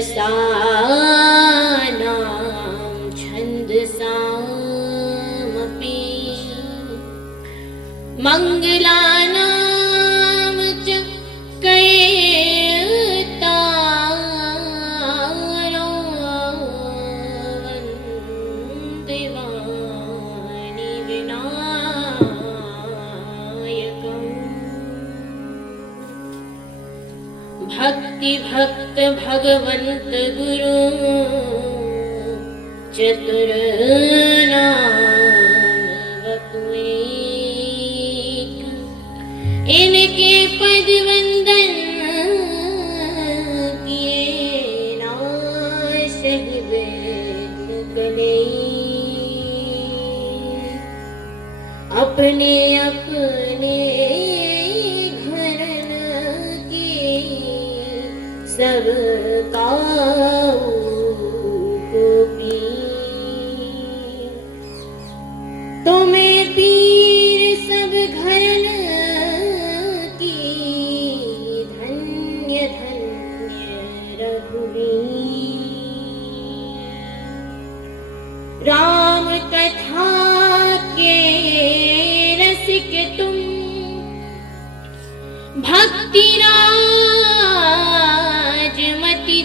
रसानां छन्दसामपि मङ्गलानां च कैतारो वन्दे वाणि विनायकम्। भक्ति भक्त भगवंत गुरु चतुर्नाम वपुएक, इनके पद वंदन किए नासह वेद कले। अपने अपने घरन की सब काऊ को पी, तुम्हें पीर सब घरन की धन्य धन्य रघुवीर। राम कथा के रसिक तुम, भक्ति राजमति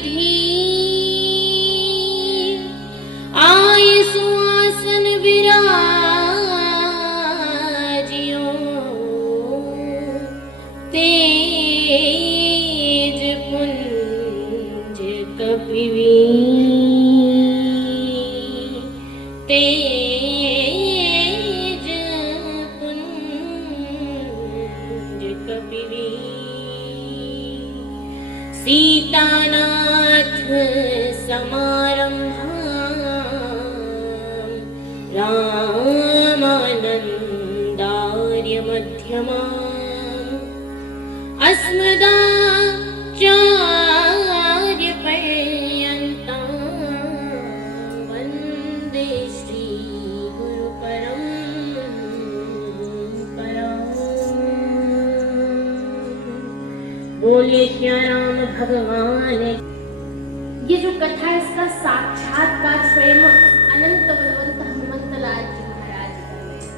धीर, आय सुआसन विराजियो, तेज पुंज कपिवीर, तेज पुंज कपिवीर। सीतानाथ समारंभां, रामानन्दार्य मध्यमाम्, अस्मदाचार्य पर्यन्तां वन्दे श्री गुरु परम्पराम्। बोले श्री राम भगवान। ये जो कथा है इसका साक्षात्कार स्वयं अनंत बलवंत हनुमंतलाल जी महाराज कर रहे हैं।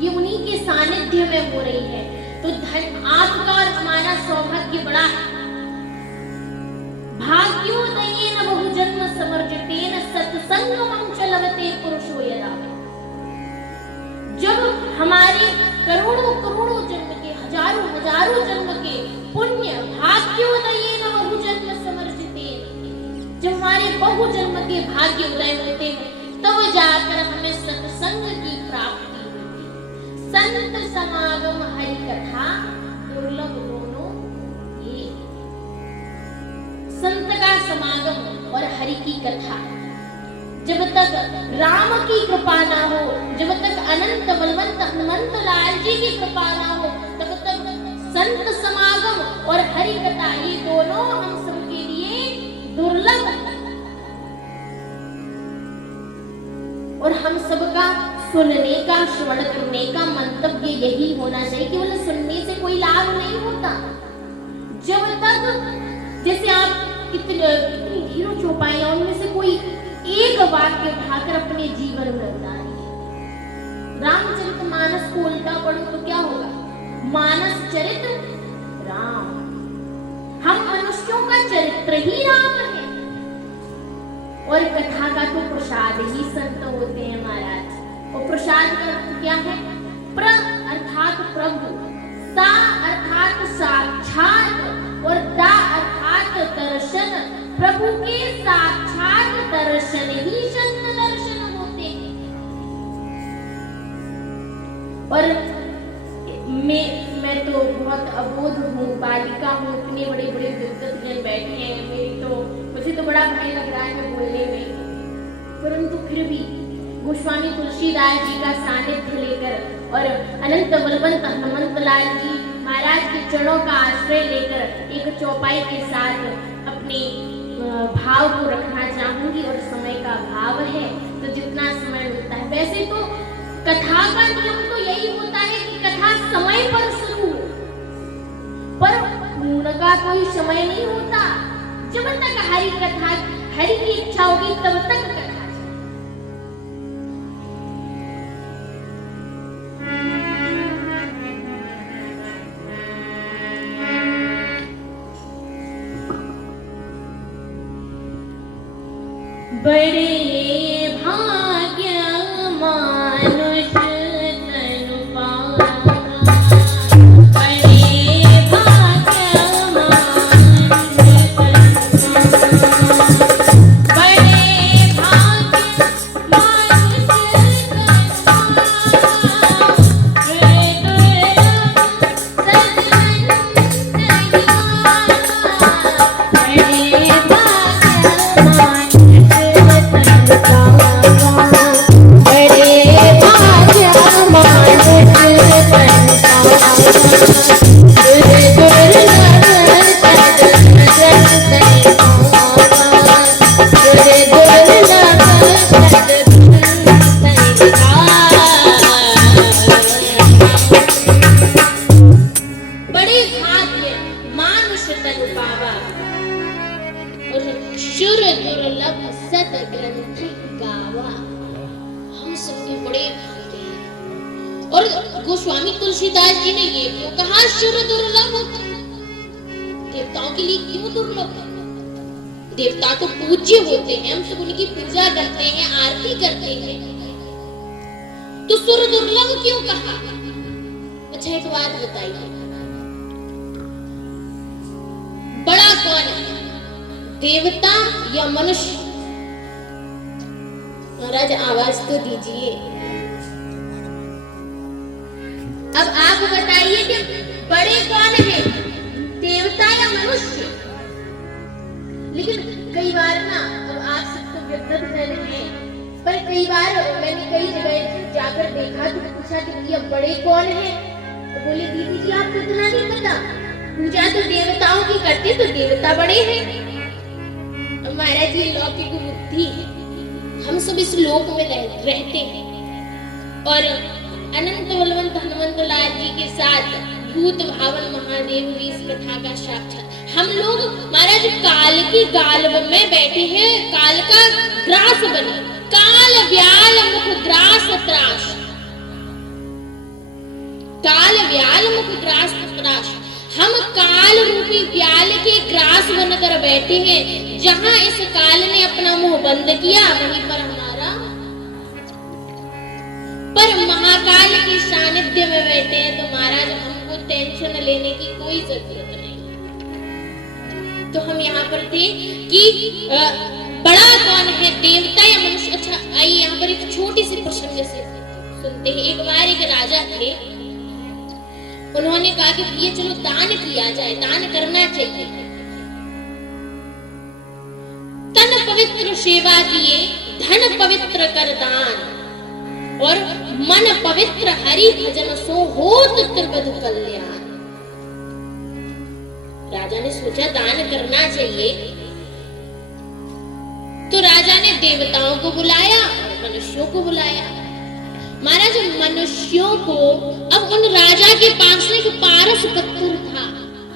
ये उन्हीं के सानिध्य में हो रही है। तो आपका और हमारा सौभाग्य बड़ा है। भाग्योदयेन बहुजन्म समर्जितेन सत्संगमं च लभते पुरुषो यदा। जब हमारे करोड़ों करोड़ों जन्म के, हजारों हजारों जन्म के पुण्य, भाग्योदयेन बहुजन्म समर्जितेन, जब हमारे बहुजन्म के भाग्य उदय होते हैं तब जाकर हमें सत्संग की प्राप्ति होती है। संत समागम हरि कथा दुर्लभ दोनों ये। संत का समागम और हरि की कथा, जब तक राम की कृपा ना हो, जब तक अनंत बलवंत हनुमंत लाल जी की कृपा ना हो, तब तक संत समागम और हरि कथा ये दोनों हम सबके लिए दुर्लभ है। और हम सबका सुनने का, श्रवण करने का मंतव्य यही होना चाहिए। केवल सुनने से कोई लाभ नहीं होता। जब तक जैसे आप कितनी ढेरों चौपाइयां, उनमें से कोई एक वाक्य उठाकर अपने जीवन में उतारिए। रामचरितमानस को उल्टा पढ़ो तो क्या होगा? मानस चरित्र राम। हम मनुष्यों का चरित्र ही राम है। और कथा का तो प्रसाद ही संत होते हैं महाराज। और प्रसाद का अर्थ क्या है? प्र अर्थात प्रभु, सा अर्थात साक्षात, और दा अर्थात दर्शन। प्रभु के साक्षात दर्शन ही संत दर्शन होते हैं। और मैं तो बहुत अबोध हूँ, बालिका हूँ, इतने बड़े बड़े विद्वत जन बैठे हैं, मुझे तो बड़ा भय लग रहा है बोलने में। परंतु फिर भी गोस्वामी तुलसीदास जी का सानिध्य लेकर और अनंत बलवंत हनुमंतलाल जी महाराज के चरणों का आश्रय लेकर एक चौपाई के साथ अपने भाव को रखना चाहूंगी। और समय का भाव है तो जितना समय मिलता है, वैसे तो कथा का नियम तो यही होता है कि कथा समय पर शुरू हो, पर पूर्ण का कोई समय नहीं होता। जब तक हरि कथा, हरि की इच्छा होगी तब तक कथा। बड़े भाग्य मानुष तनु पावा, बड़े भाग्य मानुष तनु पावा, बड़े भाग्य मानुष तनु पावा, बड़े दुर्लभ सज्जन नहीं पावा, बड़े भाग्य शुर दुर्लभ सत ग्रंथि गावा। हम सबके बड़े भाग्य हैं। और गोस्वामी तुलसीदास जी ने ये क्यों कहा शुर दुर्लभ? देवताओं के लिए क्यों दुर्लभ? देवता तो पूज्य होते हैं, हम सब उनकी पूजा करते हैं, आरती करते हैं, तो सुर दुर्लभ क्यों कहा? अच्छा एक बात बताइए, बड़ा कौन है, देवता या मनुष्य? महाराज आवाज तो दीजिए। अब आप बताइए कि बड़े कौन है, देवता या मनुष्य? लेकिन कई बार ना, अब आप सब तो विद्वत जन हैं, पर कई बार मैंने कई जगह जाकर देखा तो पूछा कि ये बड़े कौन है, तो बोले दीदी जी आपको इतना नहीं पता, पूजा तो देवताओं की करते तो देवता बड़े हैं। महाराज ये लौकिक बुद्धि है, हम सब इस लोक में रहते हैं और अनंत बलवंत हनुमंत लाल जी के साथ भूत भावन महादेव भी इस कथा का साक्षात। हम लोग महाराज काल की गाल्व में बैठे हैं, काल का ग्रास बने, काल व्याल मुख ग्रास त्रास, काल व्याल मुख ग्रास त्रास। हम काल रूपी व्याल के ग्रास बनकर बैठे हैं, जहां इस काल ने अपना मुंह बंद किया वहीं पर हमारा, पर महाकाल के सानिध्य में बैठे हैं तो महाराज हमको टेंशन लेने की कोई जरूरत नहीं। तो हम यहाँ पर थे कि बड़ा कौन है, देवता या मनुष्य? अच्छा आइए यहाँ पर एक छोटी सी प्रसंग से सुनते हैं। एक बार एक राजा थे, उन्होंने कहा कि ये चलो दान किया जाए, दान करना चाहिए। तन पवित्र सेवा किए, धन पवित्र कर दान, और मन पवित्र हरि भजन सो होत त्रिविध कल्याण। राजा ने सोचा दान करना चाहिए, तो राजा ने देवताओं को बुलाया और मनुष्यों को बुलाया। महाराज मनुष्यों को, अब उन राजा के पास एक पारस पत्थर था।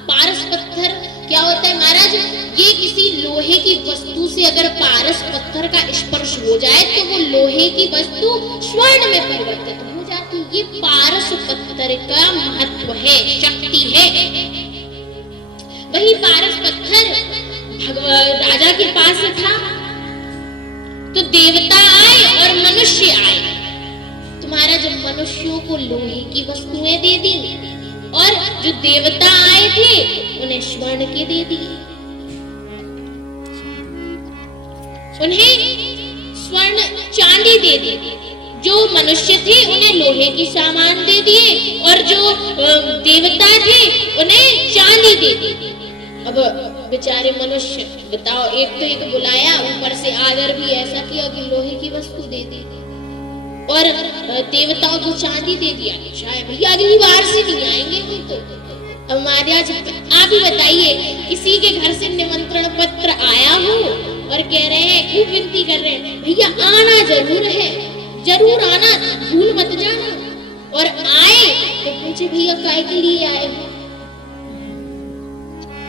पारस पत्थर क्या होता है महाराज? ये किसी लोहे की वस्तु से अगर पारस पत्थर का स्पर्श हो जाए तो वो लोहे की वस्तु स्वर्ण में परिवर्तित हो जाती। ये पारस पत्थर का महत्व है, शक्ति है। वही पारस पत्थर राजा के पास था, तो देवता आए और मनुष्य आए। तुम्हारा जब मनुष्यों को लोहे की वस्तुएं दे दी और जो देवता आए थे उन्हें स्वर्ण के दे दिए। उन्हें स्वर्ण चांदी दे दी। जो मनुष्य थे उन्हें लोहे की सामान दे दिए और जो देवता थे उन्हें चांदी दे दी। अब बेचारे मनुष्य बताओ, एक तो बुलाया, ऊपर से आदर भी ऐसा किया कि लोहे की वस्तु दे दी और देवताओं को चांदी दे दिया। शायद भैया अगली बार से नहीं आएंगे हम तो। अब महाराज आप ही बताइए, किसी के घर से निमंत्रण पत्र आया हो और कह रहे हैं, खूब विनती कर रहे हैं, भैया आना जरूर है, जरूर आना, भूल मत जाना। और आए तो पूछे भैया काय के लिए आए हो?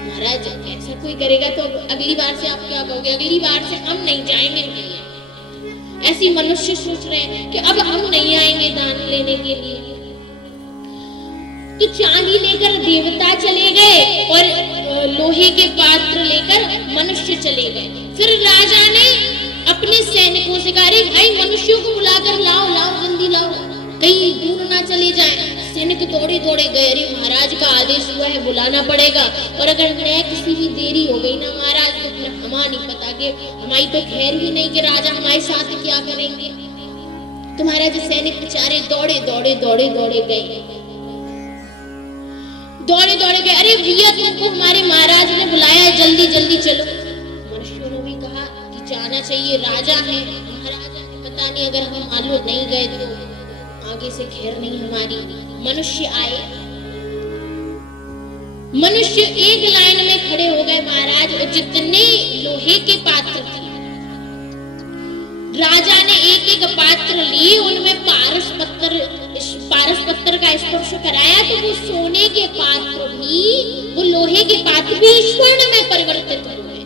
महाराज ऐसा कोई करेगा तो अगली बार से आप क्या कहोगे? अगली बार से हम नहीं जाएंगे भैया। ऐसी मनुष्य सोच रहे हैं कि अब हम नहीं आएंगे दान लेने के लिए। तो चांदी लेकर देवता चले गए और लोहे के पात्र लेकर मनुष्य चले गए। फिर राजा ने अपने सैनिकों से कहा, अरे भाई मनुष्यों को बुलाकर लाओ लाओ जल्दी लाओ, कहीं दूर ना चले जाएं। सैनिक दौड़े दौड़े गए, अरे महाराज का आदेश हुआ है बुलाना पड़ेगा, और अगर नेक्स्ट भी देरी हो गई ना महाराज तो फिर हमारा नहीं पता कि हमारी तो खैर ही नहीं कि राजा हमारे साथ क्या करेंगे। तो महाराज सैनिक बेचारे दौड़े दौड़े दौड़े दौड़े गए, दौड़े दौड़े गए, अरे भैया तुमको हमारे महाराज ने बुलाया है, जल्दी जल्दी चलो। मनुष्यों ने भी कहा कि जाना चाहिए, राजा है महाराजा है, पता नहीं अगर हम मालूम नहीं गए तो आगे से खैर नहीं हमारी। मनुष्य आए, मनुष्य एक लाइन में खड़े हो गए महाराज, और जितने लोहे के पात्र थे राजा ने एक एक पात्र लिए, उनमें पारस पत्थर का स्पर्श कराया तो वो सोने के पात्र भी, वो लोहे के पात्र भी स्वर्ण में परिवर्तित हुए।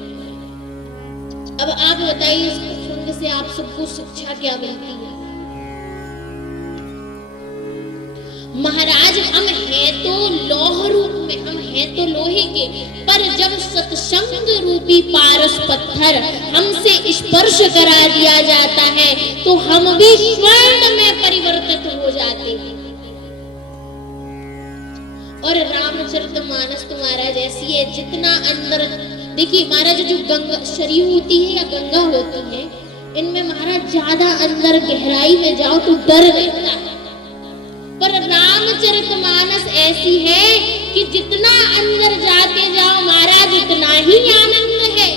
अब आप बताइए इस प्रसंग से आप सबको शिक्षा क्या मिलती है? महाराज हम हैं तो लौह रूप में, हम हैं तो लोहे के, पर जब सत्संग रूपी पारस पत्थर हमसे स्पर्श करा दिया जाता है तो हम भी स्वर्ण में परिवर्तित हो जाते हैं। और रामचरितमानस तो महाराज ऐसी है, जितना अंदर देखिए महाराज, जो गंगा शरीर होती है या गंगा होती है, इनमें महाराज ज्यादा अंदर गहराई में जाओ तो डर रहता है, पर रामचरितमानस ऐसी है कि जितना अंदर जाते जाओ महाराज उतना ही आनंद है,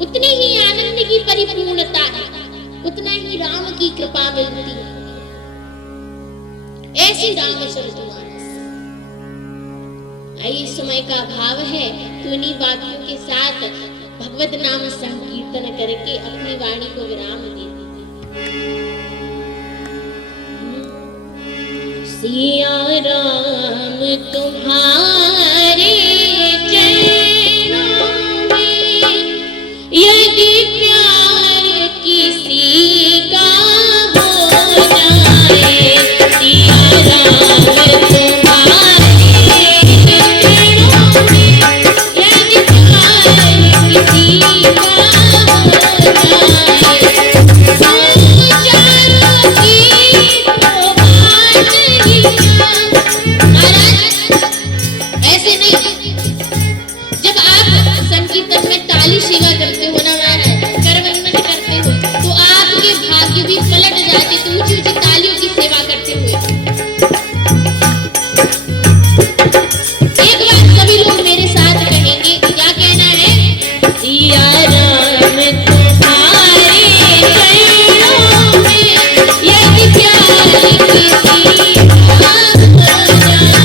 उतनी ही आनंद की परिपूर्णता है, उतना ही राम की कृपा मिलती है। ऐसी रामचरितमानस। आइए समय का अभाव है तो इन्हीं बातों के साथ भगवत नाम संकीर्तन करके अपनी वाणी को विराम देते। सिया राम तुम्हारे चरणों में यदि प्यार किसी का हो जाए, सिया राम तुम्हारे चरणों में यदि प्यार किसी का हो जाए, ऐसे नहीं। जब आप संकीर्तन में ताली सेवा करते हो ना महाराज, करवंदन करते हो, तो आपके भाग्य भी पलट जाते, तो ऊंची ऊंची तालियों की सेवा करते हुए। एक बार सभी लोग मेरे साथ कहेंगे, क्या कहना है? सिया राम तुम्हारे चरणों में यदि प्यार किसी का हो जाए, सिया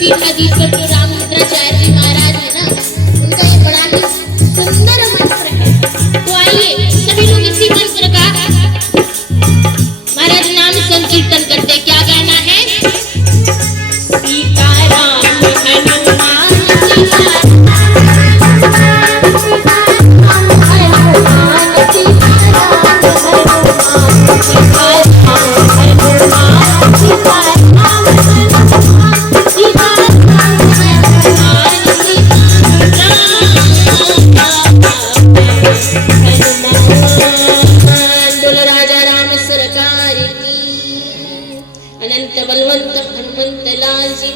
पीठाधीश्वर जो रामभद्राचार्य जी महाराज है ना, उनका ये बड़ा ही सुंदर मंत्र है। तो आइए सभी लोग इसी मंत्र का महाराज नाम संकीर्तन करते। क्या गाना है? सीताराम हनुमान अनंत बलवंत हनुमंत लाल जी।